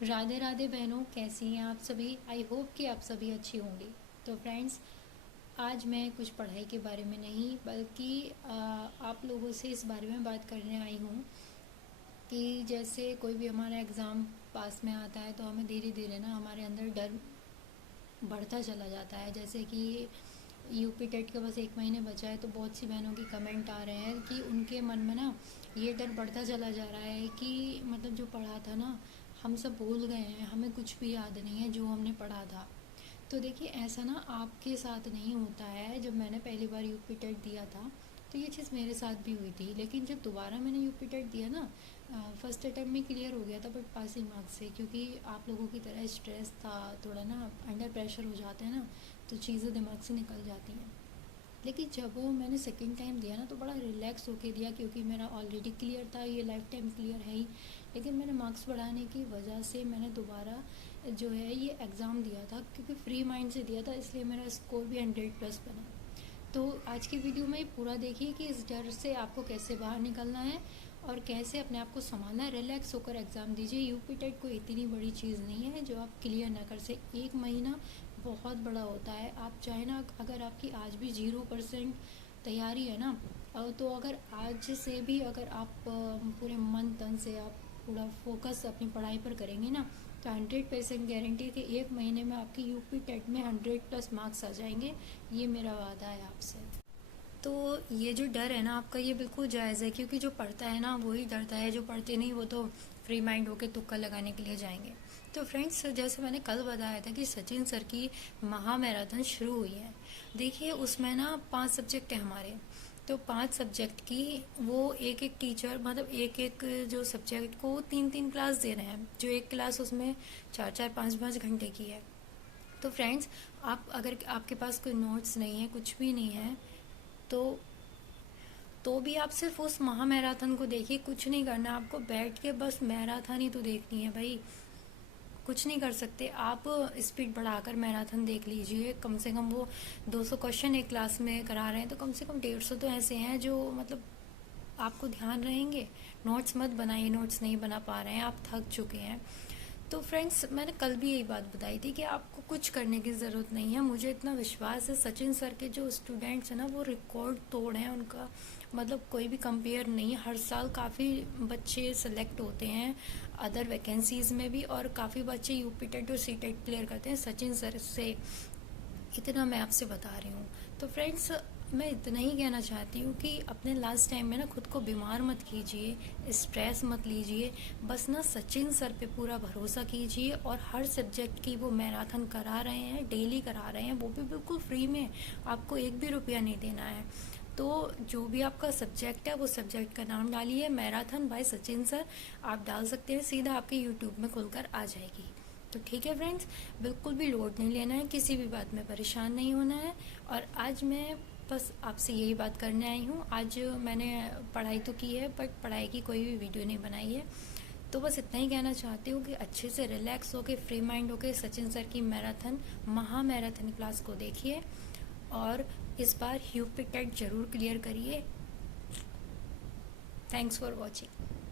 राधे राधे बहनों, कैसी हैं आप सभी। आई होप कि आप सभी अच्छी होंगी। तो फ्रेंड्स, आज मैं कुछ पढ़ाई के बारे में नहीं बल्कि आप लोगों से इस बारे में बात करने आई हूँ कि जैसे कोई भी हमारा एग्ज़ाम पास में आता है तो हमें धीरे धीरे ना हमारे अंदर डर बढ़ता चला जाता है। जैसे कि यूपी टेट का बस 1 महीने बचा है तो बहुत सी बहनों की कमेंट आ रहे हैं कि उनके मन में ना ये डर बढ़ता चला जा रहा है कि मतलब जो पढ़ा था ना हम सब भूल गए हैं, हमें कुछ भी याद नहीं है जो हमने पढ़ा था। तो देखिए, ऐसा ना आपके साथ नहीं होता है। जब मैंने पहली बार यूपी टेट दिया था तो ये चीज़ मेरे साथ भी हुई थी, लेकिन जब दोबारा मैंने यूपी टेट दिया ना, फर्स्ट अटैम्प्ट में क्लियर हो गया था बट पासिंग मार्क्स से, क्योंकि आप लोगों की तरह स्ट्रेस था, थोड़ा ना अंडर प्रेशर हो जाते हैं ना तो चीज़ें दिमाग से निकल जाती हैं। लेकिन जब वो मैंने सेकंड टाइम दिया ना तो बड़ा रिलैक्स होके दिया, क्योंकि मेरा ऑलरेडी क्लियर था, ये लाइफ टाइम क्लियर है ही। लेकिन मैंने मार्क्स बढ़ाने की वजह से मैंने दोबारा जो है ये एग्ज़ाम दिया था, क्योंकि फ्री माइंड से दिया था, इसलिए मेरा स्कोर भी 100+ बना। तो आज की वीडियो में पूरा देखिए कि इस डर से आपको कैसे बाहर निकलना है और कैसे अपने आप को संभालना है। रिलैक्स होकर एग्ज़ाम दीजिए। यूपी टेट कोई इतनी बड़ी चीज़ नहीं है जो आप क्लियर ना कर से। 1 महीना बहुत बड़ा होता है। आप चाहे ना, अगर आपकी आज भी 0% तैयारी है ना, तो अगर आज से भी अगर आप पूरे मन तन से आप पूरा फोकस अपनी पढ़ाई पर करेंगे ना, तो 100% गारंटी कि 1 महीने में आपकी यूपी टेट में 100+ मार्क्स आ जाएंगे। ये मेरा वादा है आपसे। तो ये जो डर है ना आपका, ये बिल्कुल जायज़ है, क्योंकि जो पढ़ता है ना वही डरता है, जो पढ़ते नहीं वो तो फ्री माइंड होके तुक्का लगाने के लिए जाएंगे। तो फ्रेंड्स, जैसे मैंने कल बताया था कि सचिन सर की महा मैराथन शुरू हुई है। देखिए, उसमें ना 5 सब्जेक्ट है हमारे। तो 5 सब्जेक्ट की वो एक एक टीचर, मतलब एक एक जो सब्जेक्ट को 3-3 क्लास दे रहे हैं, जो एक क्लास उसमें 4-4 5-5 घंटे की है। तो फ्रेंड्स, आप अगर आपके पास कोई नोट्स नहीं है, कुछ भी नहीं है, तो भी आप सिर्फ उस महा मैराथन को देखिए। कुछ नहीं करना आपको, बैठ के बस मैराथन ही तो देखनी है भाई। कुछ नहीं कर सकते आप। स्पीड बढ़ाकर मैराथन देख लीजिए। कम से कम वो 200 क्वेश्चन एक क्लास में करा रहे हैं, तो कम से कम 150 तो ऐसे हैं जो मतलब आपको ध्यान रहेंगे। नोट्स मत बनाइए, नोट्स नहीं बना पा रहे हैं, आप थक चुके हैं। तो फ्रेंड्स, मैंने कल भी यही बात बताई थी कि आपको कुछ करने की ज़रूरत नहीं है। मुझे इतना विश्वास है, सचिन सर के जो स्टूडेंट्स हैं ना वो रिकॉर्ड तोड़ हैं उनका, मतलब कोई भी कंपेयर नहीं। हर साल काफ़ी बच्चे सेलेक्ट होते हैं अदर वैकेंसीज़ में भी, और काफ़ी बच्चे यूपी टेट और सी टेट क्लियर करते हैं सचिन सर से। इतना मैं आपसे बता रही हूँ। तो फ्रेंड्स, मैं इतना ही कहना चाहती हूँ कि अपने लास्ट टाइम में ना खुद को बीमार मत कीजिए, स्ट्रेस मत लीजिए। बस ना सचिन सर पे पूरा भरोसा कीजिए, और हर सब्जेक्ट की वो मैराथन करा रहे हैं, डेली करा रहे हैं, वो भी बिल्कुल फ्री में। आपको एक भी रुपया नहीं देना है। तो जो भी आपका सब्जेक्ट है वो सब्जेक्ट का नाम डालिए, मैराथन बाय सचिन सर। आप डाल सकते हैं, सीधा आपके यूट्यूब में खुलकर आ जाएगी। तो ठीक है फ्रेंड्स, बिल्कुल भी लोड नहीं लेना है, किसी भी बात में परेशान नहीं होना है। और आज मैं बस आपसे यही बात करने आई हूँ। आज मैंने पढ़ाई तो की है बट पढ़ाई की कोई भी वीडियो नहीं बनाई है। तो बस इतना ही कहना चाहती हूँ कि अच्छे से रिलैक्स होके, फ्री माइंड होके सचिन सर की मैराथन, महा मैराथन क्लास को देखिए, और इस बार यूपी टेट जरूर क्लियर करिए। Thanks for watching.